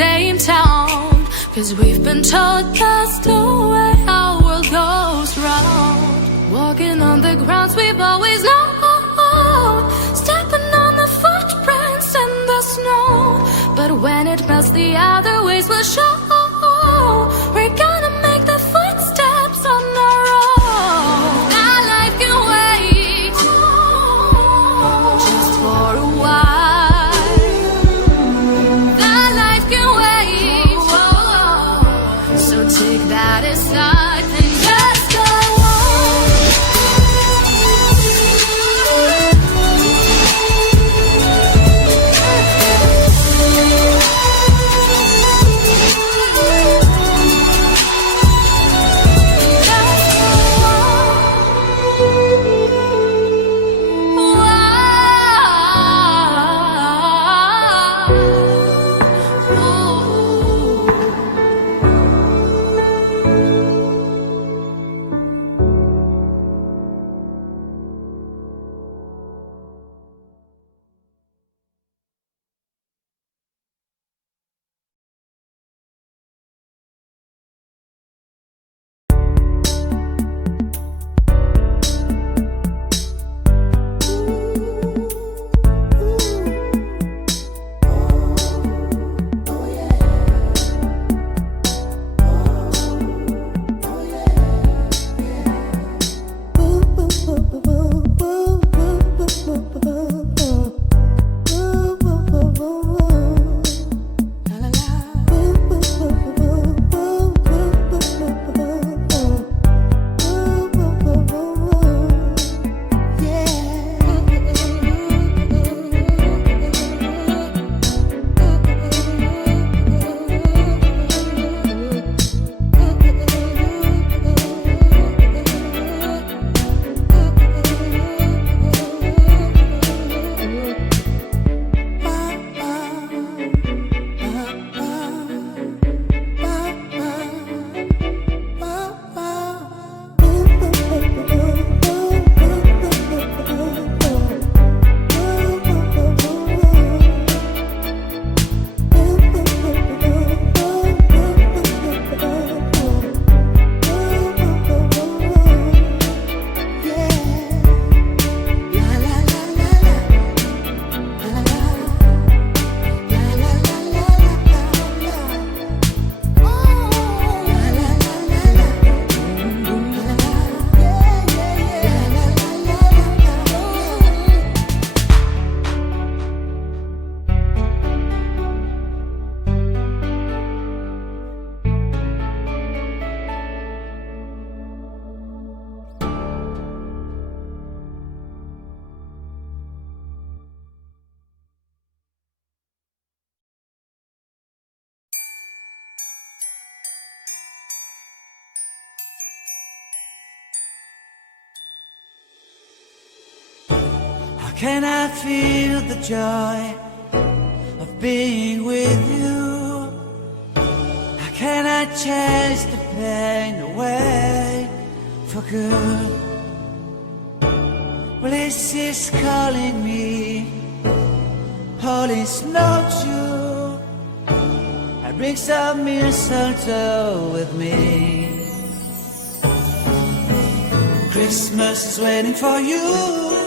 Same town, 'cause we've been told that's the way our world goes round. Walking on the grounds we've always known, stepping on the footprints in the snow. But when it melts, the other ways will show. We're gonna make the footsteps on our own. That life can wait, just for a while. That aside and just go Can I feel the joy of being with you? How can I chase the pain away for good? Well, this is calling me, all is not true. I bring some mistletoe with me. Christmas is waiting for you.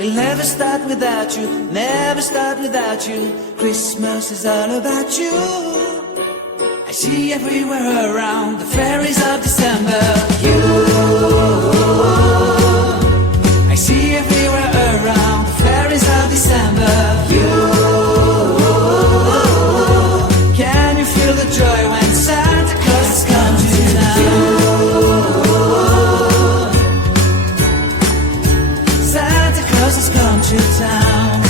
It'll never start without you, never start without you. Christmas is all about you. I see everywhere around the fairies of December. You, I see everywhere around the fairies of December. You, can you feel the joy when Santa Claus has come to town? Has come to town.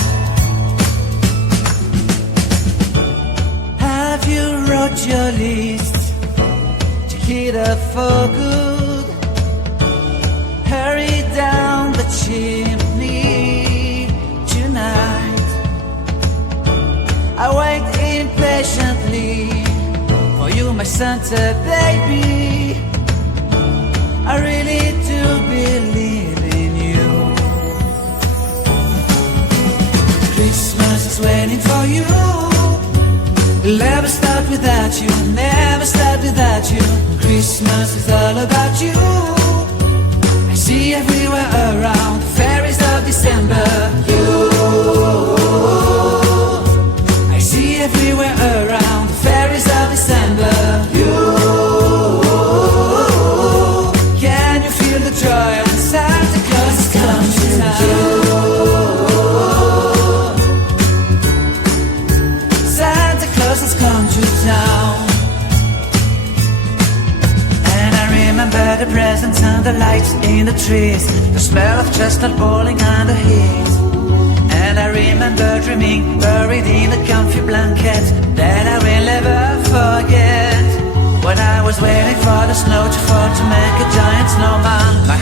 Have you wrote your list to hit up for good? Santa baby, I really do believe in you. Christmas is waiting for you. We'll never start without you, never start without you. Christmas is all about you. I see everywhere around, fairies of December. You, I see everywhere around, fairies of December. You, can you feel the joy when Santa Claus is coming to town? Santa Claus has come to town. And I remember the presents and the lights in the trees, the smell of chestnut boiling under heat. And I remember dreaming, buried in a comfy blanket, that I will never forget. When I was waiting for the snow to fall to make a giant snowman, my